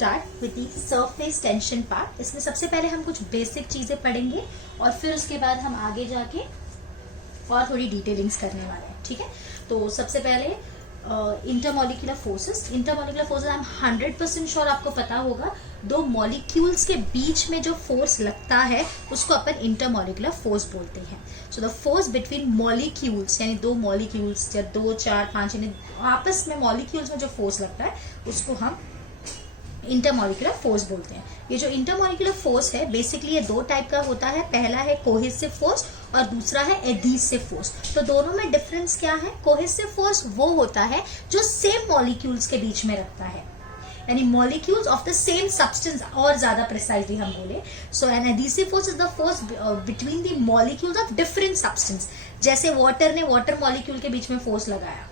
Start with the surface tension part. इसमें सबसे पहले हम कुछ बेसिक चीजें पढ़ेंगे और फिर उसके बाद हम आगे जाके और थोड़ी डिटेलिंग्स करने वाले हैं, ठीक है। तो सबसे पहले intermolecular forces. Intermolecular forces I am 100% sure आपको पता होगा, दो मॉलिक्यूल्स के बीच में जो फोर्स लगता है उसको अपन इंटरमॉलिक्यूलर फोर्स बोलते हैं। So the force between molecules, यानी दो मॉलिक्यूल्स या 2, 4, 5 यानी आपस में मॉलिक्यूल्स में जो फोर्स लगता है उसको हम इंटरमॉलिक्यूलर फोर्स बोलते हैं। ये जो इंटरमॉलिक्यूलर फोर्स है बेसिकली ये दो टाइप का होता है। पहला है कोहेसिव फोर्स और दूसरा है एडहेसिव फोर्स। तो दोनों में डिफरेंस क्या है? कोहेसिव फोर्स वो होता है जो सेम मॉलिक्यूल्स के बीच में रखता है, यानी molecules of the same substance, और ज्यादा प्रिसाइजली हम बोले। So an adhesive force is the force between the molecules of different substance. जैसे वाटर ने वाटर मॉलिक्यूल के बीच में फोर्स लगाया,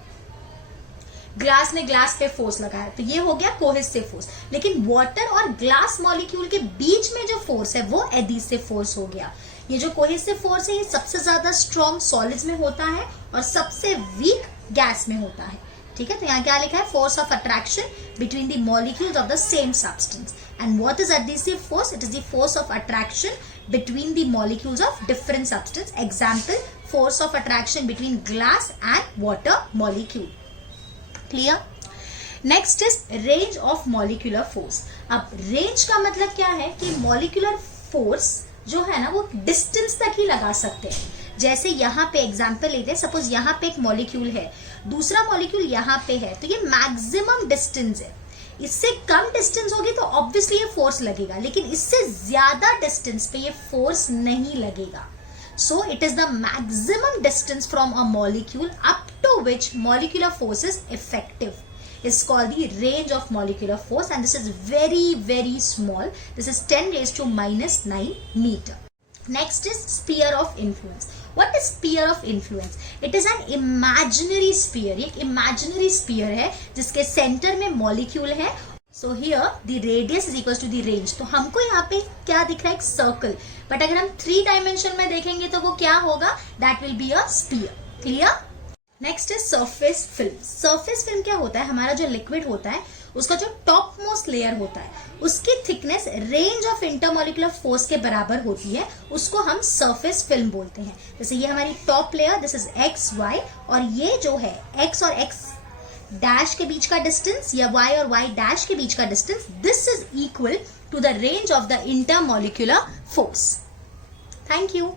ग्लास ने ग्लास पे फोर्स लगाया, तो ये हो गया कोहेसिव फोर्स। लेकिन वाटर और ग्लास मॉलिक्यूल के बीच में जो फोर्स है वो एडहेसिव फोर्स हो गया। ये जो कोहेसिव फोर्स है ये सबसे ज्यादा स्ट्रॉन्ग सॉलिड्स में होता है और सबसे वीक गैस में होता है, ठीक है। तो यहाँ क्या लिखा है? Force of attraction between the molecules of the same substance. And what is adhesive force? It is the force of attraction between the molecules of different substance. Example, force of attraction between glass and water molecule. Clear? Next is range of molecular force. अब range का मतलब क्या है कि molecular force जो है ना वो डिस्टेंस तक ही लगा सकते हैं। जैसे यहाँ पे एग्जांपल लेते हैं, सपोज यहाँ पे एक मॉलिक्यूल है, दूसरा मॉलिक्यूल यहाँ पे है, तो ये मैक्सिमम डिस्टेंस है। इससे कम डिस्टेंस होगी तो ऑब्वियसली ये फोर्स लगेगा, लेकिन इससे ज्यादा डिस्टेंस पे ये फोर्स नहीं लगेगा। So it is the maximum distance from a molecule up to which molecular force is effective. It's called the range of molecular force, and this is very, very small. This is 10 raised to minus 9 meter. Next is sphere of influence. What is sphere of influence? It is an imaginary sphere. एक imaginary sphere है जिसके center में molecule है। So here the radius is equals to the range. तो हमको यहाँ पे क्या दिख रहा है? एक सर्कल। बट अगर हम 3 डायमेंशन में देखेंगे तो वो क्या होगा? That will be a sphere. Clear? Next is surface film. Surface film क्या होता है? हमारा जो लिक्विड होता है उसका जो टॉप मोस्ट लेयर होता है उसकी thickness range of intermolecular force के बराबर होती है, उसको हम सरफेस फिल्म बोलते हैं। जैसे ये हमारी top layer, this is X Y, और ये जो है एक्स और एक्स डैश के बीच का डिस्टेंस या y और y डैश के बीच का distance, this is equal to the range of the intermolecular force. Thank you.